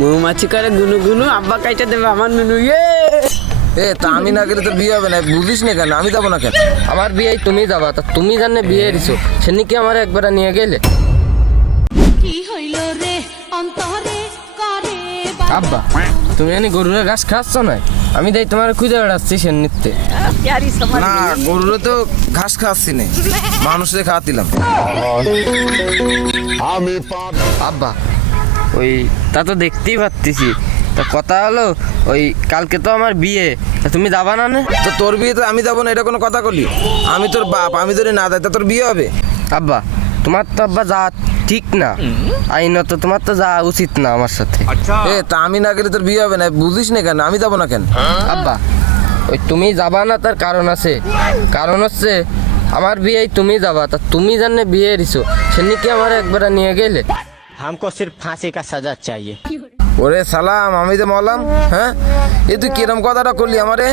মৌমাছি করে গুনু গুনু, আব্বা কাইটা দেবে আমার নুনু। তা আমি না গেলে তোর বিয়ে হবে না, বুঝিস না কেন? আমি যাবো না কেন? আমার বিয়ে তুমি যাবা, তা তুমি জানে বিয়ে দিছো, সেনি কি আমার একবার নিয়ে গেলে? কি হইল রে অন্তরে করে আব্বা তুমি জানি গরুরে ঘাস খাচ্ছ না, আমি তাই তোমার খুঁজে বেড়াচ্ছি সে নিত্যে। না, গরুরে তো ঘাস খাওয়াচ্ছি না, মানুষে খাওয়াতিলাম। আব্বা ওই তা তো দেখতেই পাচ্ছি, তা কথা হলো ওই কালকে তো আমার বিয়ে, তা তুমি যাবা না? তো তোর বিয়ে তো আমি যাবো না, এটা কোনো কথা করলি? আমি তোর বাপ, আমি যদি না যাই তা তোর বিয়ে হবে? আব্বা তোমার তো আব্বা যা ঠিক না, আইনত তোমার তো যাওয়া উচিত না আমার সাথে। তা আমি না গেলে তোর বিয়ে হবে না, বুঝিস না কেন? আমি যাবো না কেন? আব্বা ওই তুমি যাবা না তার কারণ আছে, কারণ হচ্ছে আমার বিয়ে তুমি যাবা, তা তুমি জানে বিয়ে দিছো, সেনি কি আমার একবার নিয়ে গেলে? हमको सिर्फ फांसी का सजा चाहिए। ওরে সালাম, আমি যে মরলাম? হ্যাঁ, এ তুই কিরম কথাটা করলি আমারে?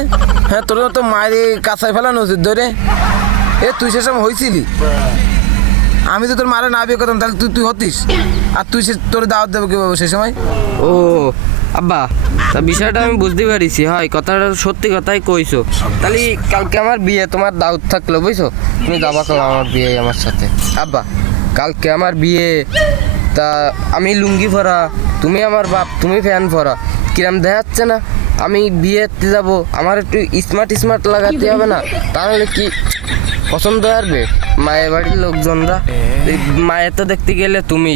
হ্যাঁ, তোর তো মায়ের কাছায় ফেলানো উচিত ধরে। তুই সে সময় হয়েছিলি, আমি তো তোর মারে না বিয়ে করতাম, তাহলে তুই তুই হতিস? আর তুই তোর দাওয়াত দেবো কিভাবে সে সময়? ও আব্বা তা বিষয়টা আমি বুঝতে পারিছি, হয় কথাটা সত্যি কথাই কইছো। তাহলে কালকে আমার বিয়ে, তোমার দাওয়াত থাকলো বুঝছো, তুমি যাবা তো আমার বিয়ে আমার সাথে। আব্বা কালকে আমার বিয়ে, তা আমি লুঙ্গি পরা, তুমি আমার বাপ, তুমি ফ্যান পরা, কিরম দেখাচ্ছে না? আমি বিয়েতে যাব, আমার একটু স্মার্ট স্মার্ট লাগাতে হবে না? তাহলে কি পছন্দ আসবে মায়ের বাড়ির লোকজনরা? মায়ের তো দেখতে গেলে তুমি,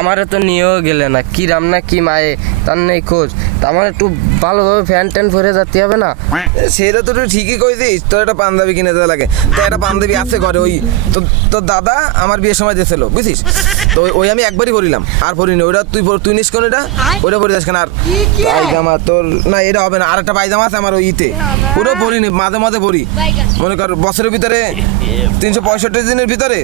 আমার তো নিয়েও গেলে না, কি রান্না কি মায়ে তার নেই খোঁজ, তা আমার একটু ভালোভাবে ফ্যান ট্যান পরে যেতে হবে না? সেটা তো তুই ঠিকই কইছিস, তোর একটা পাঞ্জাবি কিনে দেওয়া লাগে, তো একটা পাঞ্জাবি আছে ঘরে, ওই তোর দাদা আমার বিয়ের সময় দিয়েছিল বুঝিস, তো ওই আমি একবারই পরিলাম, আর পরিনি। ওইটা তুই নিস কোন? এটা ওইটা পরে যাস কেন? আর পায়জামা তোর না, এটা হবে না। আর একটা পায়জামা আছে আমার ওই ইতে, ওটা পরিনি, মাঝে মাঝে পরি। মনে কর বছরের ভিতরে 365 দিনের ভিতরে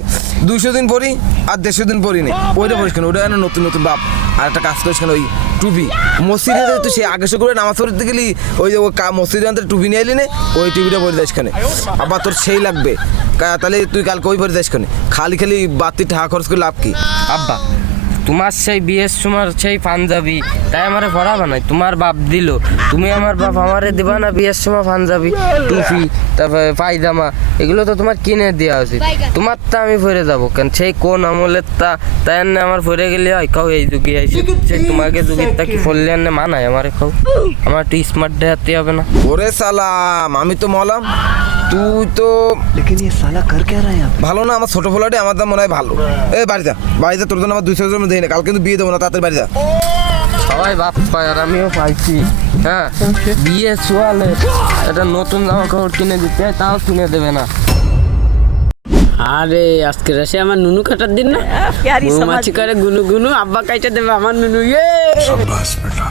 200 দিন পরি, আর 150 দিন পরি নি। ওইটা পরিস কেন? ওটা নতুন নতুন বাপ। আর একটা কাজ করিস কেন, ওই টুপি মসজিদে তুই সে আগে করে নামাজ পড়তে গেলি, ওই যে মসজিদে আনতে টুপি নিয়ে এলি নে, ওই টুপিটা পরে যাস কেন? আবার তোর সেই লাগবে, তাহলে তুই কালকে ওই পরে যাস কেন? খালি খালি বাড়তি টাকা খরচ করে লাভ কি? আব্বা তোমার সেই বিয়ের সময় সেই পাঞ্জাবি তাই আমারে ভরা বানাই, তোমার বাপ দিল, তুমি আমার বাপ আমারে দিবা না বিয়ের সময় পাঞ্জাবি টুপি তারপরে পায়জামা, এগুলো তো তোমার কিনে দেওয়া উচিত। তোমার তা আমি পরে যাবো কেন? সেই কোন আমলের তাই আনে আমার পরে গেলে হয় কাউ এই যুগে আইসি, সেই তোমাকে যুগের তা কি ফললে আনে মানায় আমারে খাও? আমার একটু স্মার্ট দেখাতে হবে না? ওরে সালাম, আমি তো মলাম, তুই তো ভালো না। আমার ছোট ফোলাটি আমার দাম মনে হয় ভালো। বাড়ি যা, বাড়ি যা, তোর জন্য আমার 200 দেয় না, কালকে কিন্তু বিয়ে দেবো না, তাড়াতাড়ি বাড়ি যা। সবাই বাপ পায় আর আমিও পাইছি। হ্যাঁ, বিয়ে চুয়ালে এটা নতুন জামা কাপড় কিনে দিতে, তাও কিনে দেবে না। আরে আজকে আসে আমার নুনু কাটার দিন না, মৌমাছি করে গুনু গুনু, আব্বা কাইটা দেবে আমার নুনু।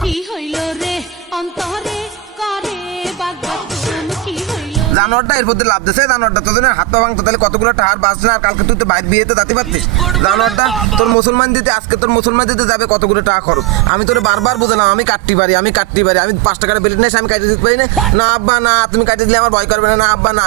কি হইল রে অন্তরে করে কি হইল জানোয়ারটা এর মধ্যে লাভ দিছে, জানোয়ারটা তোদের হাত পা ভাঙতো, তাহলে কতগুলো টাহার বাঁচ না। আর কালকে তুই তো বাইরে বিয়েতে যাতে পারতিস, জানোয়ারটা তোর মুসলমান দিতে, আজকে তোর মুসলমান দিতে যাবে কতগুলো টাকা খরচ। আমি তোর বারবার বুঝলাম আমি কাটতে পারি, আমি 5 টাকার বেলিট নেই, আমি কাটতে দিতে পারি না। না আব্বা না, তুমি কাটতে দিলে আমার ভয় করবে না। না আব্বা না,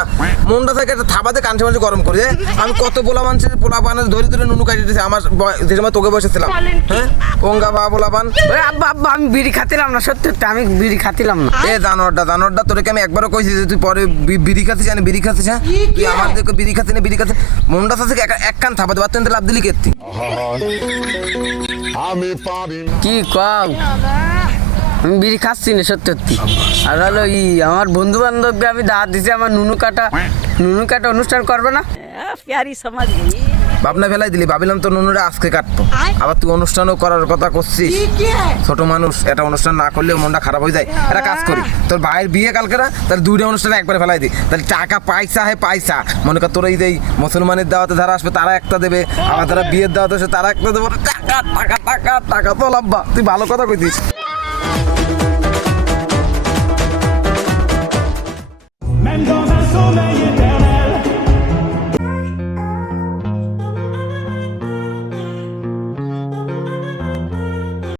মনটা থেকে একটা থাবাতে কাঞ্চে মাঞ্চে গরম করে। আমি কত পোলা মানুষের পোলা পানের ধরে ধরে নুনু কাটিয়ে দিয়েছে আমার যে সময় তোকে বসেছিলাম। হ্যাঁ, ওঙ্গা বা পোলা পান। আব্বা আব্বা আমি বিড়ি খাতিলাম না, সত্যি আমি বিড়ি খাতিলাম না। জানোয়ারটা তোকে আমি একবারও কইছি যে তুই পরে বিড়ি খাচ্ছিস, জানি বিড়ি খাচ্ছিস। হ্যাঁ, তুই আমার দেখে বিড়ি খাচ্ছিস না, বিড়ি খাচ্ছিস, মনটা থেকে এক কান থাপাতে পারতেন, লাভ দিলি কেতি? কি কও? আমি বিড়ি খাচ্ছি না সত্যি সত্যি। আর হলো আমার বন্ধু বান্ধবকে আমি দাওয়াত দিছি, আমার নুনু কাটা অনুষ্ঠান করবে না? ভাবনা ফেলাই দিলি, ভাবিলাম তোর নুনুরা আজকে কাটতো, আবার তুই অনুষ্ঠানও করার কথা করছিস। ছোট মানুষ, একটা অনুষ্ঠান না করলেও মনটা খারাপ হয়ে যায়। একটা কাজ করি, তোর ভাইয়ের বিয়ে কালকে না, তাহলে 2টা অনুষ্ঠানে একবারে ফেলাই দিই, তাহলে টাকা পয়সা। মনে কর তোর এই যে মুসলমানের দাওয়াতে যারা আসবে তারা একটা দেবে, আবার যারা বিয়ের দাওয়াতে আসবে তারা একটা দেবো। টাকা টাকা টাকা টাকা তো লাভবা, তুই ভালো কথা কইছিস।